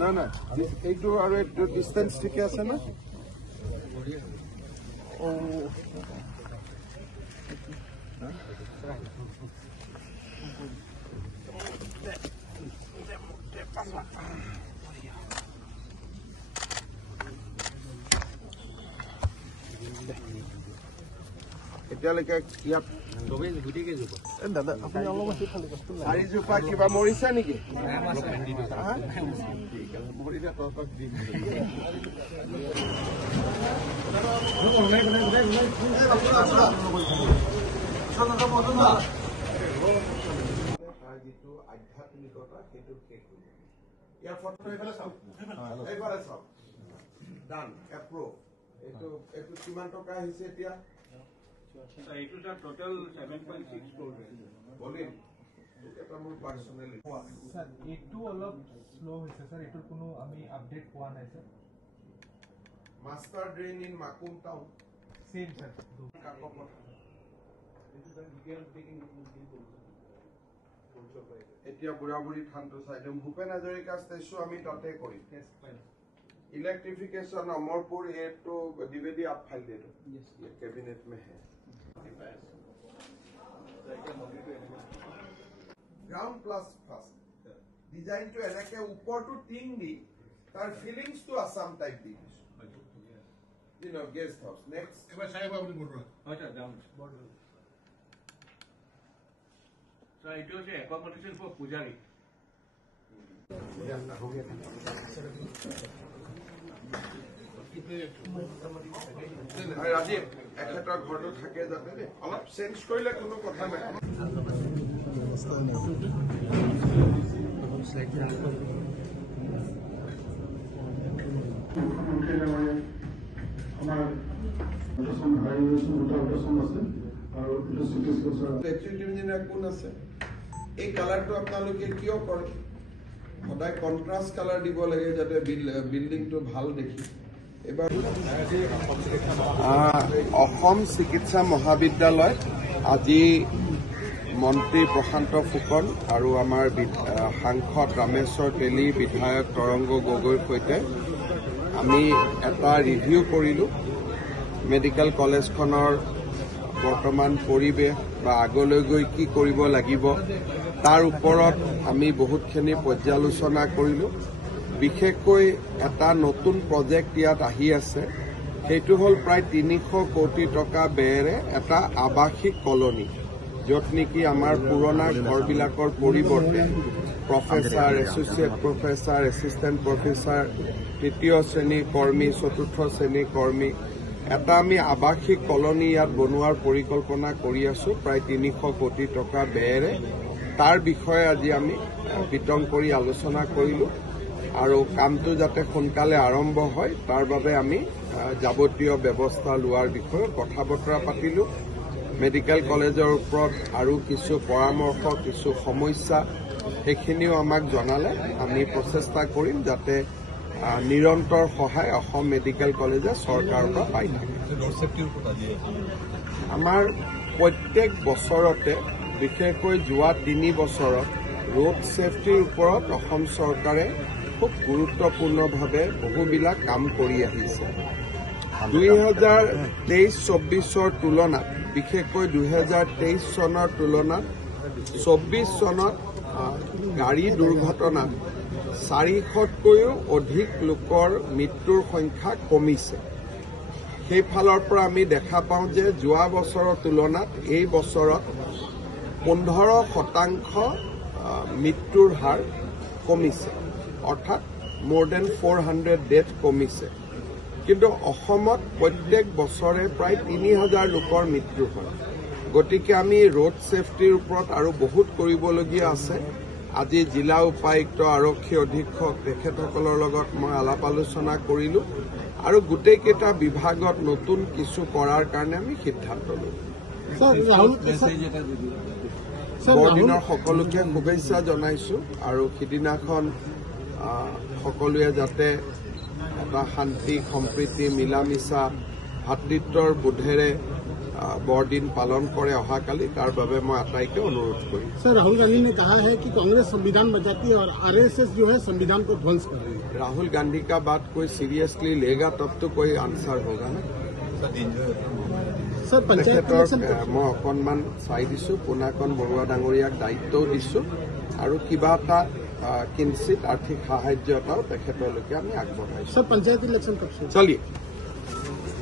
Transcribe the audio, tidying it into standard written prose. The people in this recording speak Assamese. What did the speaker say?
না না এইটো আৰু এইটো ডিস্টেন্স ঠিকে আছে না ও এতিয়ালৈকে ইয়াত দাদা আপুনি অলপ আছে খালি কষ্ট নাই চাৰিজোপা কিবা মৰিছে নেকি মৰিলে তহঁতক দিম যিটো আধ্যাত্মিকতা সেইটো শেষ হৈ যাব ইয়াৰ ফটো এইফালে চাওক এইফালে চাওক ডান এপ্ৰুভ এইটো কিমান টকা আহিছে এতিয়া এইটো স্যাৰ টোটাল 7.6 ক্ৰোৰ বলেন এটা মোৰ পাৰ্সোনালি স্যাৰ এইটো অলপ স্লো হৈছে স্যাৰ এটোৰ কোনো আমি আপডেট পোৱা নাই sir master drain in Makum town same sir এতিয়া বুঢ়াবুঢ়ী থানটো চাইডে ভূপেন হাজৰিকা ষ্টেচন আমি তাতে কৰিম इलेक्ट्रिफिकेशन अमरपुर ये तो डिवेडी आप फाइल दे दो ये कैबिनेट में है ग्राउंड प्लस फर्स्ट डिजाइन तो एनेके ऊपर तो टिंग दी तार फीलिंग्स तो Assam type the you know guest house next এবার সাহেব আপনি বলুন আচ্ছা down so it is a competition for পূজারি রাজীব একটা ঘৰটো থাকে যাতে দেই অলপ চেঞ্জ কৰিলে কোনো কথা নাই কোন আছে এই কালাৰটো আপোনালোকে কিয় কৰে সদায় কন্ট্ৰাস্ট কালাৰ দিব লাগে যাতে বিল্ডিংটো ভাল দেখি এবাৰ অসম চিকিৎসা মহাবিদ্যালয় আজি মন্ত্ৰী প্ৰশান্ত ফুকন আৰু আমাৰ সাংসদ ৰামেশ্বৰ তেলী বিধায়ক তৰংগ গগৈৰ সৈতে আমি এটা ৰিভিউ কৰিলোঁ মেডিকেল কলেজখনৰ বৰ্তমান পৰিৱেশ বা আগলৈ গৈ কি কৰিব লাগিব তাৰ ওপৰত আমি বহুতখিনি পৰ্যালোচনা কৰিলোঁ বিশেষকৈ এটা নতুন প্ৰজেক্ট ইয়াত আহি আছে সেইটো হ'ল প্ৰায় 300 কোটি টকা ব্যয়েৰে এটা আৱাসিক কলনী য'ত নেকি আমাৰ পুৰণা ঘৰবিলাকৰ পৰিৱৰ্তে professor associate professor assistant professor তৃতীয় শ্ৰেণীৰ কৰ্মী চতুৰ্থ শ্ৰেণীৰ কৰ্মী এটা আমি আৱাসিক কলনী ইয়াত বনোৱাৰ পৰিকল্পনা কৰি আছোঁ প্ৰায় 300 কোটি টকা ব্যয়েৰে তাৰ বিষয়ে আজি আমি বিতং কৰি আলোচনা কৰিলোঁ আৰু কামটো যাতে সোনকালে আৰম্ভ হয় তাৰ বাবে আমি যাৱতীয় ব্যৱস্থা লোৱাৰ বিষয়ে কথা বতৰা পাতিলোঁ মেডিকেল কলেজৰ ওপৰত আৰু কিছু পৰামৰ্শ কিছু সমস্যা সেইখিনিও আমাক জনালে আমি প্ৰচেষ্টা কৰিম যাতে নিৰন্তৰ সহায় অসম মেডিকেল কলেজে চৰকাৰৰ পৰা পাই থাকে আমাৰ প্ৰত্যেক বছৰতে বিশেষকৈ যোৱা 3 বছৰত ৰোড ছেফটিৰ ওপৰত অসম চৰকাৰে খুব গুৰুত্বপূৰ্ণভাৱে বহুবিলাক কাম কৰি আহিছে 2023-24 তুলনাত বিশেষকৈ 2023 চনৰ তুলনাত 24 চনত গাড়ী দুৰ্ঘটনাত 400তকৈও অধিক লোকৰ মৃত্যুৰ সংখ্যা কমিছে সেইফালৰ পৰা আমি দেখা পাওঁ যে যোৱা বছৰৰ তুলনাত এই বছৰত 15% মৃত্যুৰ হাৰ কমিছে অৰ্থাৎ মোৰ দেন 400 ডেথ কমিছে কিন্তু অসমত প্ৰত্যেক বছৰে প্ৰায় 3000 লোকৰ মৃত্যু হয় গতিকে আমি ৰোড ছেফটিৰ ওপৰত আৰু বহুত কৰিবলগীয়া আছে আজি জিলা উপায়ুক্ত আৰক্ষী অধীক্ষক তেখেতসকলৰ লগত মই আলাপ আলোচনা কৰিলোঁ আৰু গোটেইকেইটা বিভাগত নতুন কিছু কৰাৰ কাৰণে আমি সিদ্ধান্ত লৈছোঁ বৰদিনৰ সকলোকে শুভেচ্ছা জনাইছোঁ আৰু সিদিনাখন সকলোৱে যাতে এটা শান্তি সম্প্ৰীতি মিলা মিছা ভাতৃত্বৰ বোধেৰে বৰদিন পালন কৰে অহাকালি তাৰ বাবে মই আটাইকে অনুৰোধ কৰিম। सर राहुल गांधी ने कहा है कि कांग्रेस संविधान बचाती है और आरएसएस जो है संविधान को ध्वंस कर रही है। राहुल गांधी का बात कोई सीरियसली लेगा तब तो कोई आंसर होगा ना। सर पंचायत इलेक्शन मैं अकणमान चाई दिसो पुनाकन बरुवा डांगरियाक दायित्व दिसो और किबा এটা किंचित आर्थिक साहाय्य एटाও তেখেতলৈকে আমি আগবঢ়াইছো। सर पंचायत इलेक्शन कब से चलिए